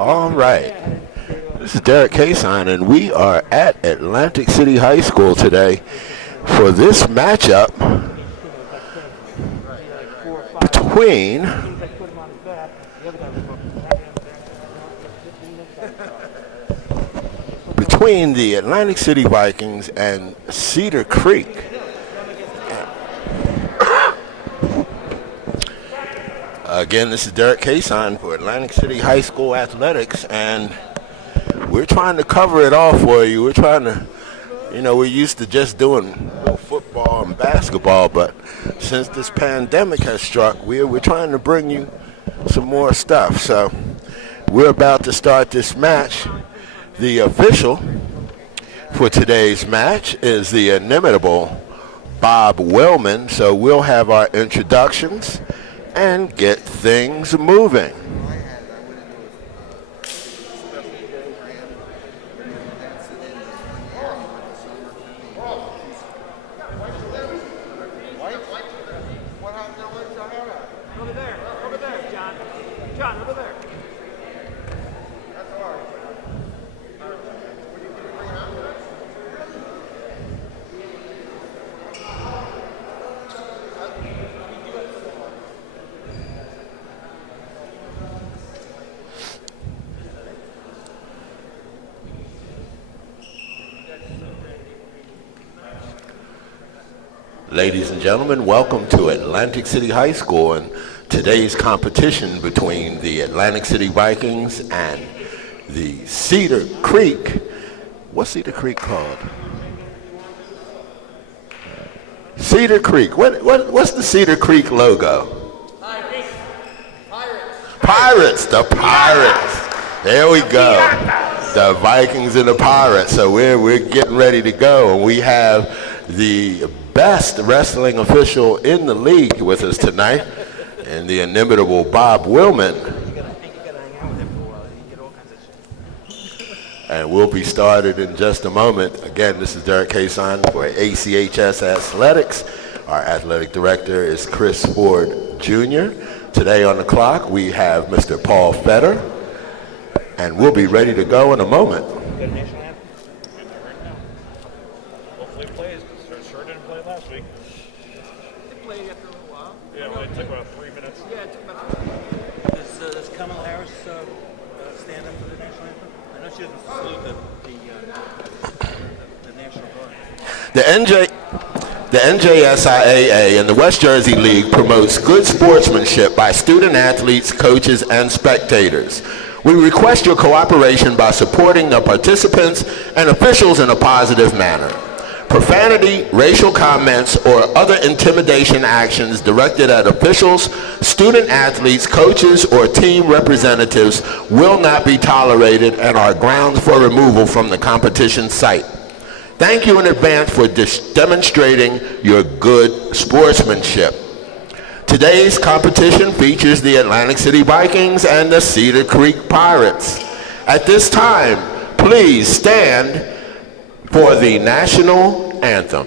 All right. This is Derek Kason, and we are at Atlantic City High School today for this matchup between the Atlantic City Vikings and Cedar Creek. Again, this is Derek Kason for Atlantic City High School Athletics, and we're trying to cover it all for you. We're trying to, we're used to just doing football and basketball, but since this pandemic has struck, we're trying to bring you some more stuff. So we're about to start this match. The official for today's match is the inimitable Bob Wellman, so we'll have our introductions and get things moving. Ladies and gentlemen, welcome to Atlantic City High School and today's competition between the Atlantic City Vikings and the Cedar Creek. What's Cedar Creek called? Cedar Creek. What's the Cedar Creek logo? Pirates. The Pirates. There we go. The Vikings and the Pirates. So we're getting ready to go, and we have the best wrestling official in the league with us tonight, and the inimitable Bob Willman. And we'll be started in just a moment. Again, this is Derek Kason for ACHS Athletics. Our athletic director is Chris Ford Jr. Today on the clock, we have Mr. Paul Fetter, and we'll be ready to go in a moment. The NJSIAA and the West Jersey League promotes good sportsmanship by student athletes, coaches, and spectators. We request your cooperation by supporting the participants and officials in a positive manner. Profanity, racial comments, or other intimidation actions directed at officials, student athletes, coaches, or team representatives will not be tolerated and are grounds for removal from the competition site. Thank you in advance for demonstrating your good sportsmanship. Today's competition features the Atlantic City Vikings and the Cedar Creek Pirates. At this time, please stand for the national anthem.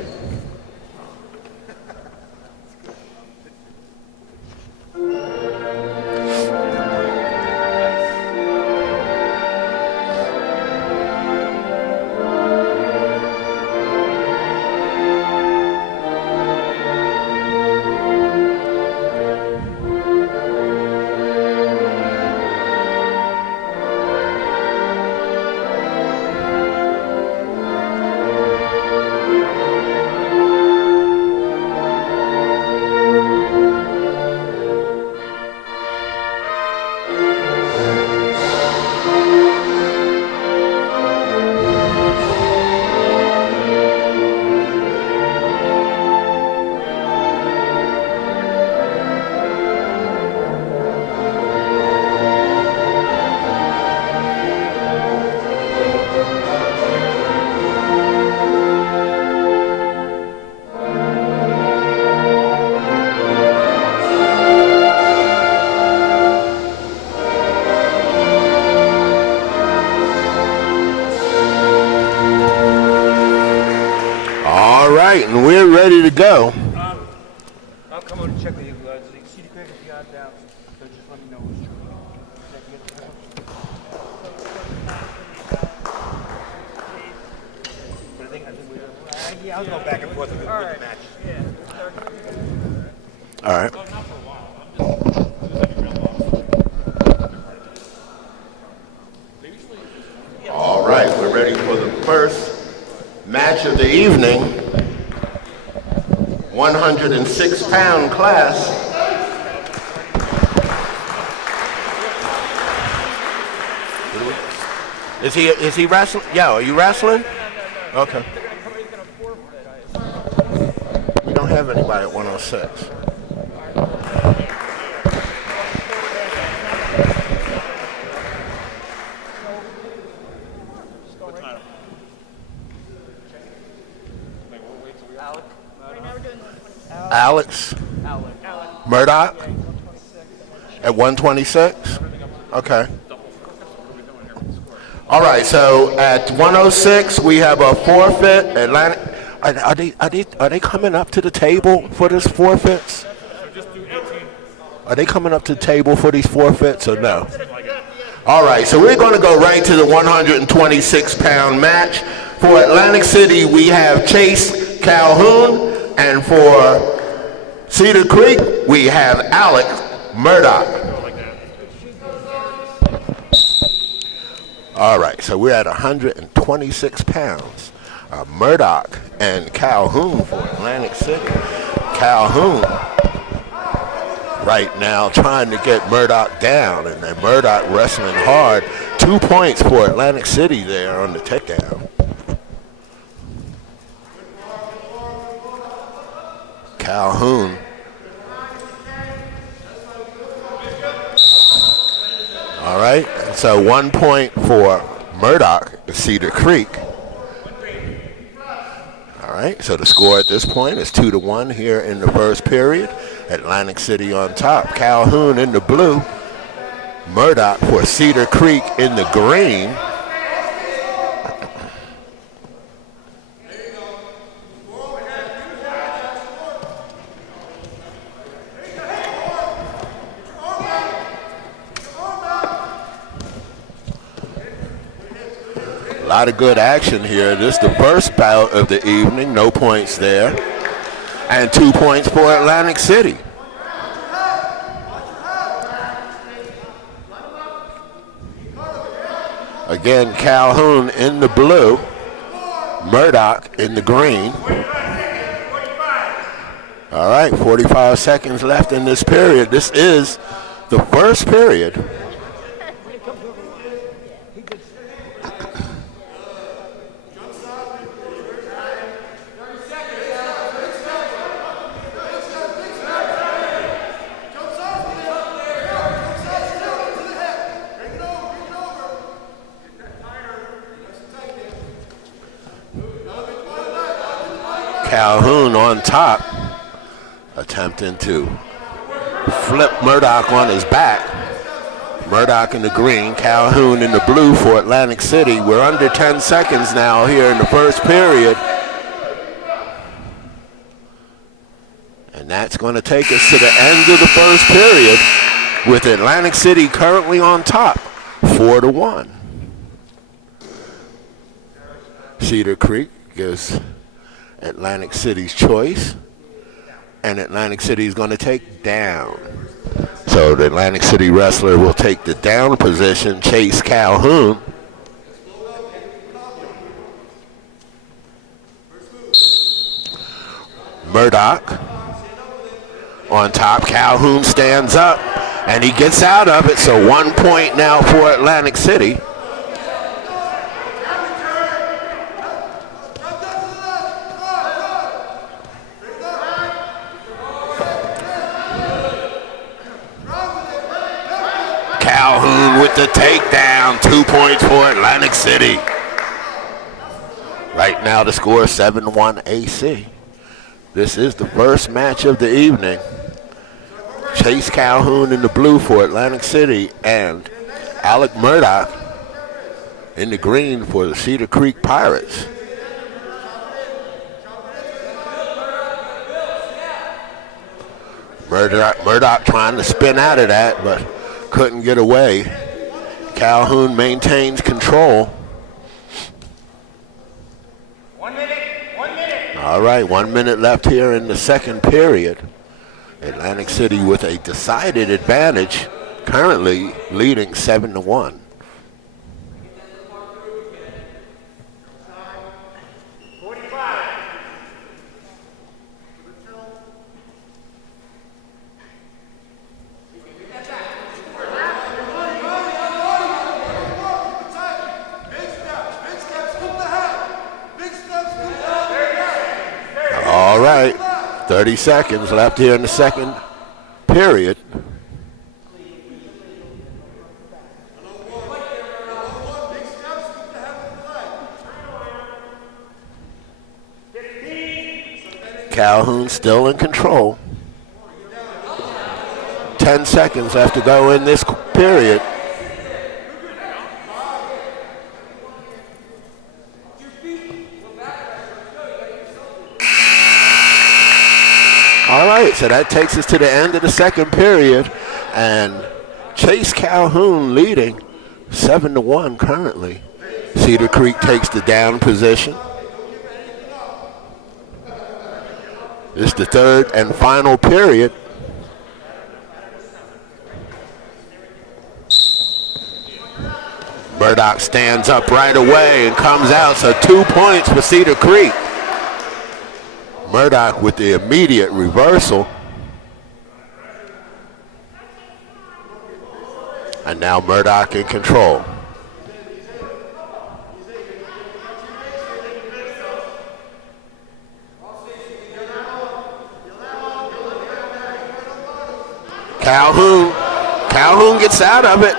And we're ready to go. I'll come over and check with you. Cedar Creek, if you got down, so just let me know who's true. I'll go back and forth with the match. All right. All right, we're ready for the first match of the evening. 106-pound class. Is he wrestling? Yeah, are you wrestling? Okay. We don't have anybody at 106. Alex Murdoch at 126. Okay. All right. So at 106 we have a forfeit. Atlantic. Are they coming up to the table for this forfeits? Are they coming up to the table for these forfeits or no? All right. So we're going to go right to the 126-pound match. For Atlantic City we have Chase Calhoun. And for Cedar Creek, we have Alex Murdoch. All right, so we're at 126 pounds. Murdoch and Calhoun for Atlantic City. Calhoun right now trying to get Murdoch down, and then Murdoch wrestling hard. 2 points for Atlantic City there on the takedown. Calhoun. All right, so 1 point for Murdoch at Cedar Creek. All right, so the score at this point is 2-1 here in the first period. Atlantic City on top. Calhoun in the blue. Murdoch for Cedar Creek in the green. A lot of good action here. This is the first bout of the evening. No points there. And 2 points for Atlantic City. Again, Calhoun in the blue. Murdoch in the green. All right, 45 seconds left in this period. This is the first period. Calhoun on top, attempting to flip Murdoch on his back. Murdoch in the green, Calhoun in the blue for Atlantic City. We're under 10 seconds now here in the first period. And that's going to take us to the end of the first period with Atlantic City currently on top, 4-1. Cedar Creek gives Atlantic City's choice, and Atlantic City is going to take down. So the Atlantic City wrestler will take the down position, Chase Calhoun. Murdoch on top. Calhoun stands up, and he gets out of it. So 1 point now for Atlantic City. Calhoun with the takedown. 2 points for Atlantic City. Right now the score is 7-1 AC. This is the first match of the evening. Chase Calhoun in the blue for Atlantic City and Alec Murdoch in the green for the Cedar Creek Pirates. Murdoch trying to spin out of that, but couldn't get away. Calhoun maintains control. 1 minute. All right, 1 minute left here in the second period. Atlantic City with a decided advantage, currently leading 7-1. All right, 30 seconds left here in the second period. Calhoun still in control. 10 seconds left to go in this period. All right, so that takes us to the end of the second period, and Chase Calhoun leading 7-1 currently. Cedar Creek takes the down position. This is the third and final period. Murdoch stands up right away and comes out, so 2 points for Cedar Creek. Murdoch with the immediate reversal. And now Murdoch in control. Calhoun gets out of it.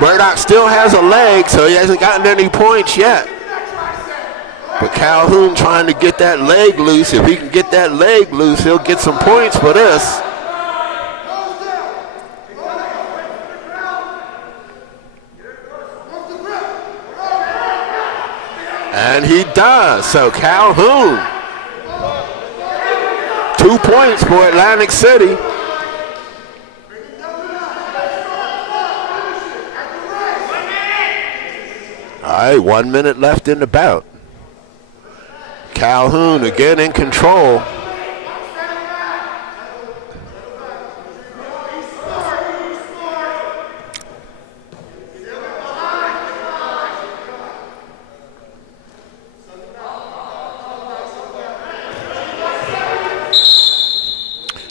Murdoch still has a leg, so he hasn't gotten any points yet. But Calhoun trying to get that leg loose. If he can get that leg loose, he'll get some points for this. And he does. So Calhoun, 2 points for Atlantic City. All right, 1 minute left in the bout. Calhoun again in control.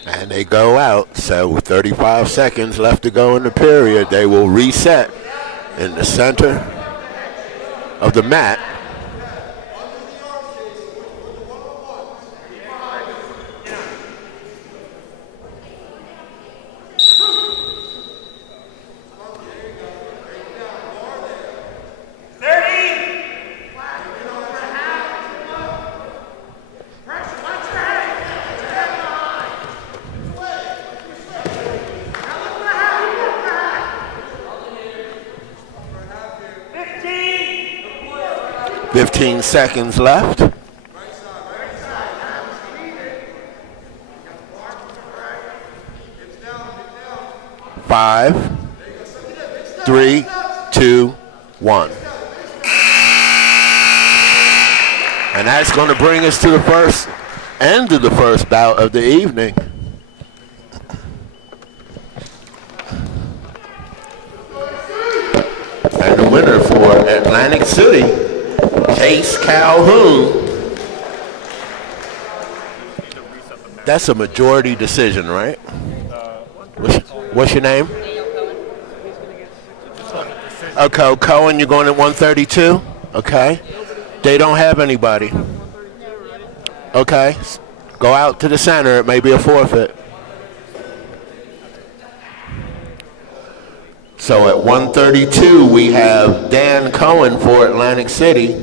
And they go out. So with 35 seconds left to go in the period, they will reset in the center of the mat. Fifteen seconds left. 5, 3, 2, 1. And that's going to bring us to the first end of the first bout of the evening. And the winner for Atlantic City, Chase Calhoun. That's a majority decision, right? What's your name? Okay, Cohen, you're going at 132? Okay. They don't have anybody. Okay. Go out to the center. It may be a forfeit. So at 132, we have Dan Cohen for Atlantic City.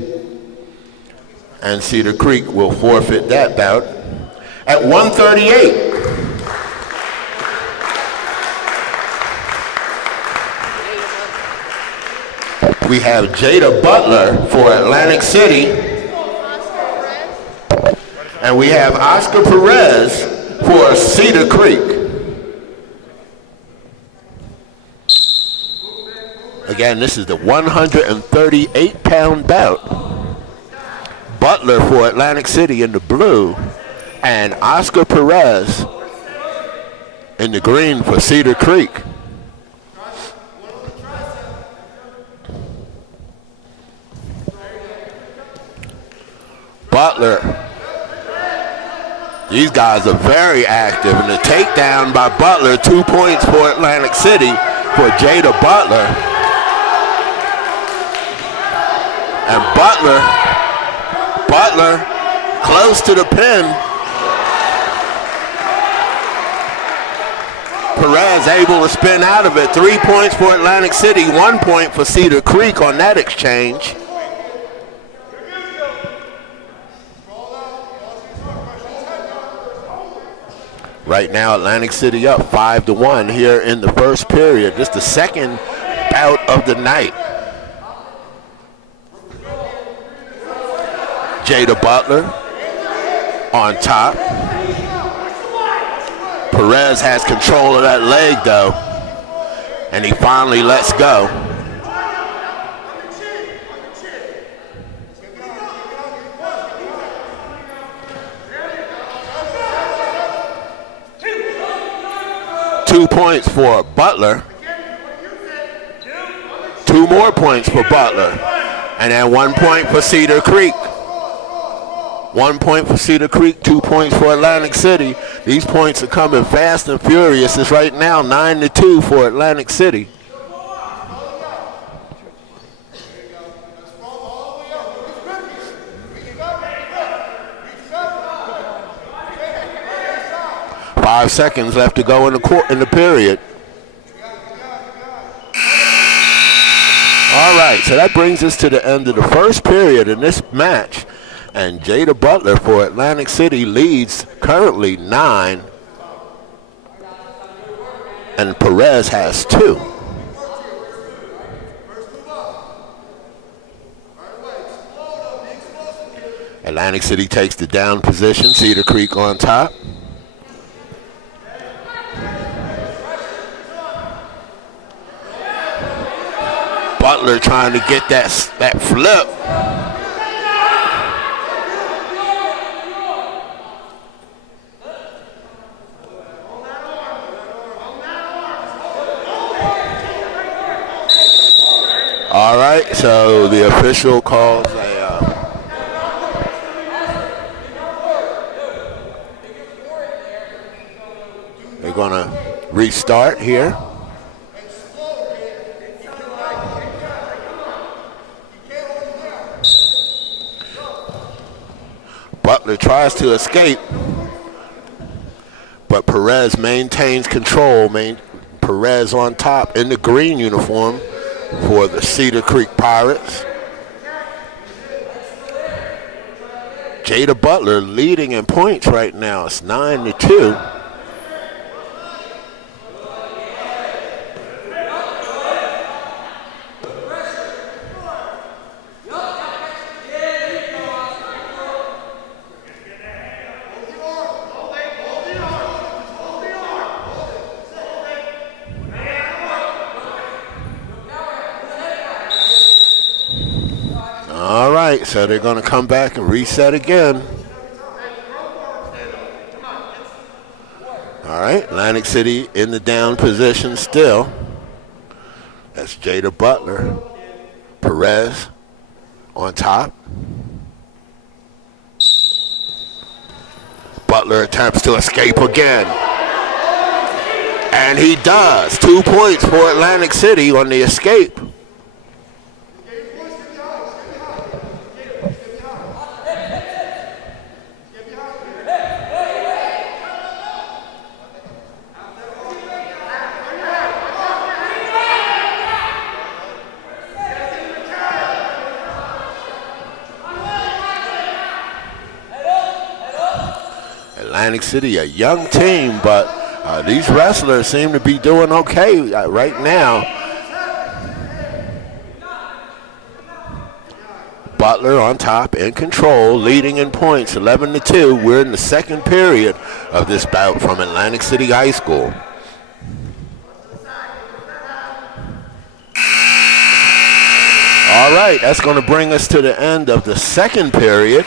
And Cedar Creek will forfeit that bout. At 138, we have Jada Butler for Atlantic City. And we have Oscar Perez for Cedar Creek. Again, this is the 138-pound bout. Butler for Atlantic City in the blue, and Oscar Perez in the green for Cedar Creek. Butler. These guys are very active, and the takedown by Butler, 2 points for Atlantic City for Jada Butler. And Butler close to the pin. Perez able to spin out of it. 3 points for Atlantic City, 1 point for Cedar Creek on that exchange. Right now, Atlantic City up 5-1 here in the first period. Just the second bout of the night. Jada Butler on top. Perez has control of that leg, though, and he finally lets go. Two points for Butler. 2 more points for Butler. And then 1 point for Cedar Creek. 1 point for Cedar Creek, 2 points for Atlantic City. These points are coming fast and furious. It's right now 9-2 for Atlantic City. Five seconds left to go in the period. All right, so that brings us to the end of the first period in this match. And Jada Butler for Atlantic City leads currently 9. And Perez has 2. Atlantic City takes the down position. Cedar Creek on top. Butler trying to get that flip. All right, so the official calls they're gonna restart here. Butler tries to escape, but Perez maintains control. Perez on top in the green uniform for the Cedar Creek Pirates. Jada Butler leading in points right now. It's 9-2. All right, so they're going to come back and reset again. All right, Atlantic City in the down position still. That's Jada Butler. Perez on top. Butler attempts to escape again. And he does. 2 points for Atlantic City on the escape. Atlantic City, a young team, but these wrestlers seem to be doing okay right now. Butler on top, in control, leading in points, 11-2. We're in the second period of this bout from Atlantic City High School. All right, that's going to bring us to the end of the second period.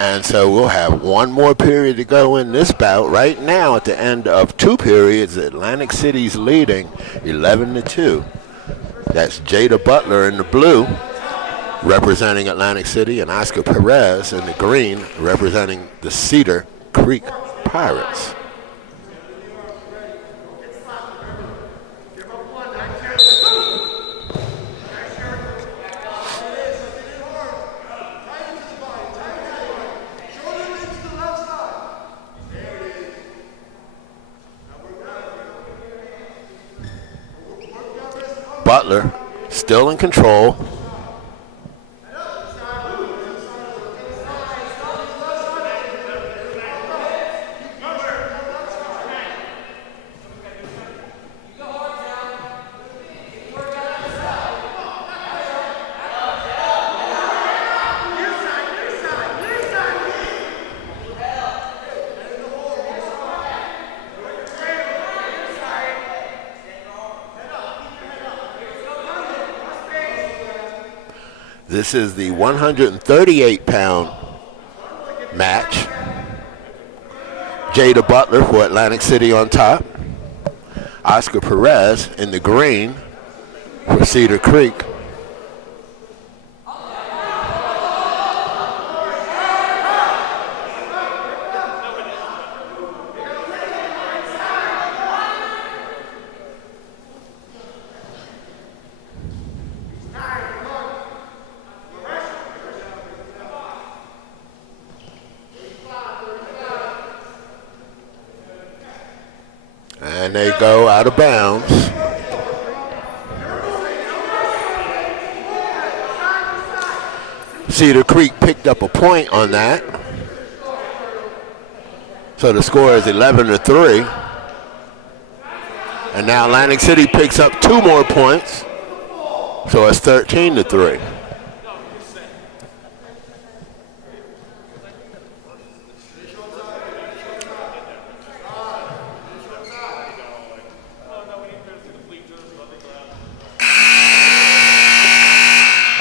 And so we'll have one more period to go in this bout. Right now, at the end of two periods, Atlantic City's leading 11-2. That's Jada Butler in the blue, representing Atlantic City, and Oscar Perez in the green, representing the Cedar Creek Pirates. Butler still in control. This is the 138-pound match. Jada Butler for Atlantic City on top. Oscar Perez in the green for Cedar Creek. And they go out of bounds. Cedar Creek picked up a point on that. So the score is 11-3. And now Atlantic City picks up two more points. So it's 13-3.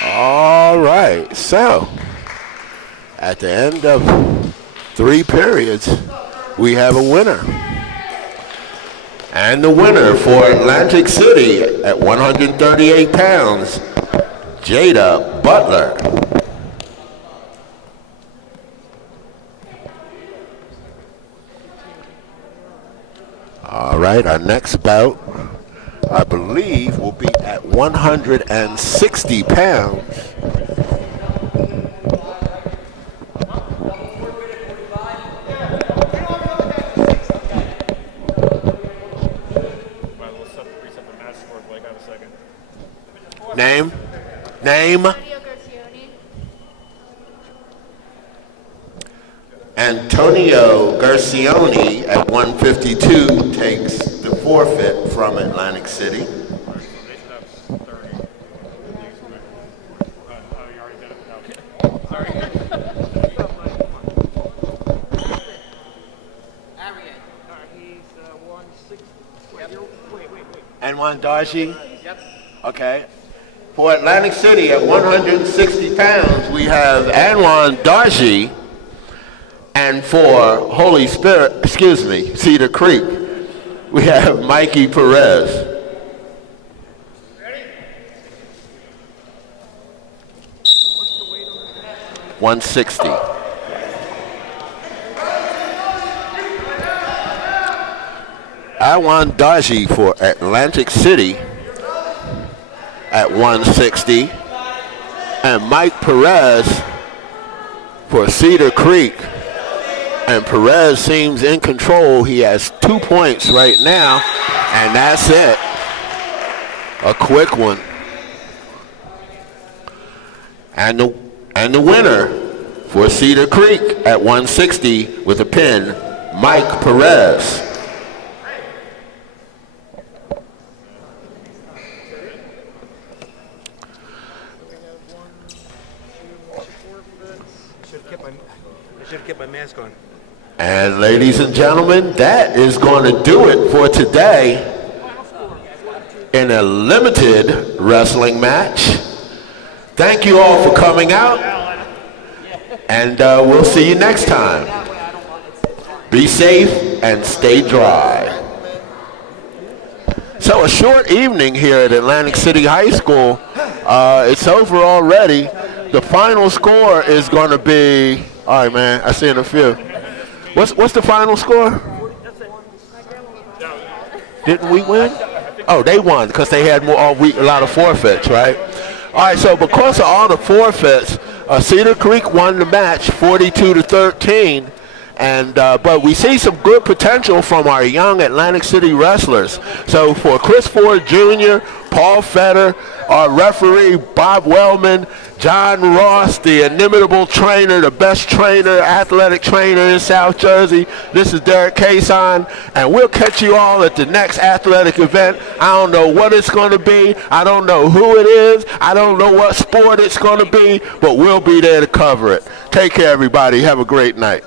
All right, so at the end of three periods, we have a winner. And the winner for Atlantic City at 138 pounds, Jada Butler. All right, our next bout, I believe, will be at 160 pounds. Name? Antonio Garcioni at 152 takes the forfeit from Atlantic City. And one Darcy? Yep. Okay. For Atlantic City at 160 pounds, we have Anwan Darcy. And for Cedar Creek, we have Mikey Perez. Ready? 160. Anwan Darcy for Atlantic City at 160. And Mike Perez for Cedar Creek. And Perez seems in control. He has 2 points right now, and that's it. A quick one. And the winner for Cedar Creek at 160 with a pin, Mike Perez. I should have kept my mask on. And ladies and gentlemen, that is going to do it for today in a limited wrestling match Thank you all for coming out, and we'll see you next time. Be safe and stay dry. So a short evening here at Atlantic City High School. It's over already. The final score is going to be, all right, man, I see in a few. What's the final score? Didn't we win? Oh, they won because they had a lot of forfeits, right? All right, so because of all the forfeits, Cedar Creek won the match 42-13. And but we see some good potential from our young Atlantic City wrestlers. So for Chris Ford Jr., Paul Fetter, our referee Bob Wellman, John Ross, the inimitable trainer, the best trainer, athletic trainer in South Jersey, this is Derek Cason, and we'll catch you all at the next athletic event. I don't know what it's going to be. I don't know who it is. I don't know what sport it's going to be, but we'll be there to cover it. Take care, everybody. Have a great night.